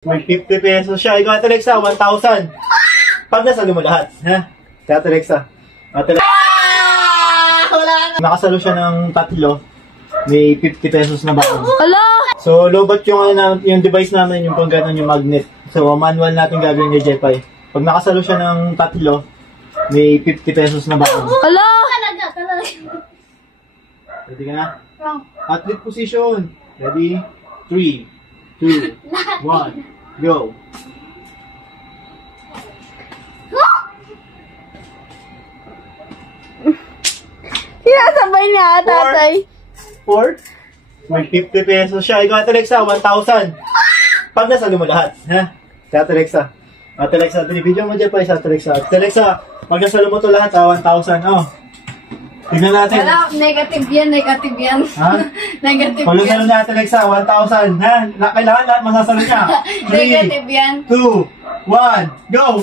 May 50 pesos siya. Ikaw, Ate Lexa, 1,000. Pag nasalo mo lahat, ha? Kaya Ate Lexa. Ate Lexa. Wala na! Nakasalo siya ng 3. May 50 pesos na baon. Hello! So, lobot yung device namin, yung pang gano'n, yung magnet. So, manual natin gagawin ni Jepay. Pag nakasalo siya ng 3, may 50 pesos na baon. Hello! Ready ka na? Athlete position. Ready? 3, 2, 1, go! Sinasabay niya, tatay. 4. May 50 pesos siya. Ikaw, Ate Lexa, 1,000. Pag nasalo mo lahat, ha? Kaya Ate Lexa. Ate Lexa, binibidyo mo dyan pa sa Ate Lexa. Ate Lexa, pag nasalo mo to lahat, 1,000. Oh. Tignan natin. Wala, negative yan, negative yan. Ha? Negative pag nasalo yan. niya, Ate Lexa, 1,000. Ha? Kailangan lahat masasalo niya. 3, Negative yan. 2, 1, go!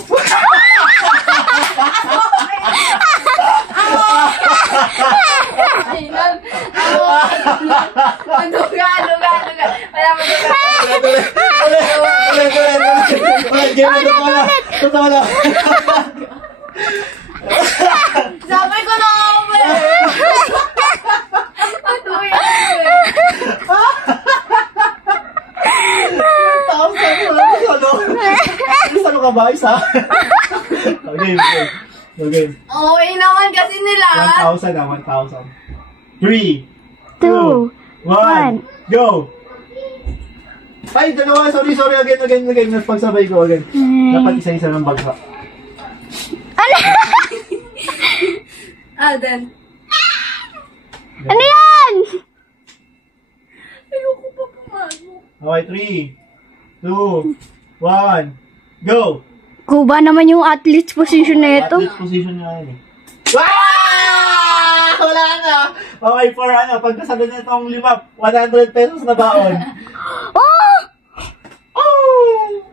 Maduga. Wala maduga. Ulit. Totoo lang. Sabi ko na ako eh. Maduga. Salo ka ba, isa? Okay. Okay naman kasi nila. 1,000 na, 1,000. 3, 2, 1, go! Ay, dalawa, sorry, again, pagsabay ko, again. Dapat isa-isa ng bagsa. Alden. Ano yan? Ayoko pa pumasok. Okay, 3, 2, 1, go! Kuba naman yung athlete's position na ito. Athlete position nga yun eh. Ah! Wala na! Okay, for pag kasalo na itong 100 pesos na baon. Oh! Oh!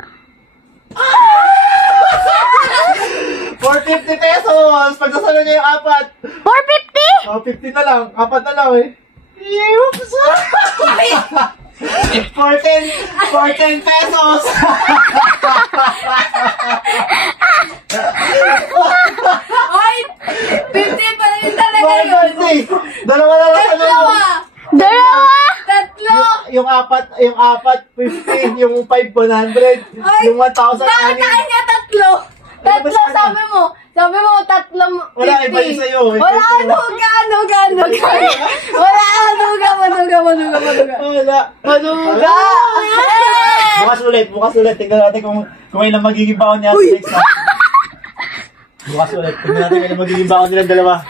450 pesos! Pag nasalo niya yung 4. 450? Oh, 50 na lang. 4 na lang eh. Oops! 14 pesos! Oy! 50 pa rin talaga yun. 150! Dalawa na lang ano? Dalawa! Tatlo! Yung 4, 50. Yung 5, 100. Yung 1,000, Bakit akin nga tatlo? Tatlo, sabi mo, tatlo, 50. Wala, iba yung sa'yo. Wala, manuga. Wala. Bukas ulit. Tingnan natin kung ilang magiging baon niya. Bukas ulit. Tingnan natin kung ilang magiging baon nilang dalawa.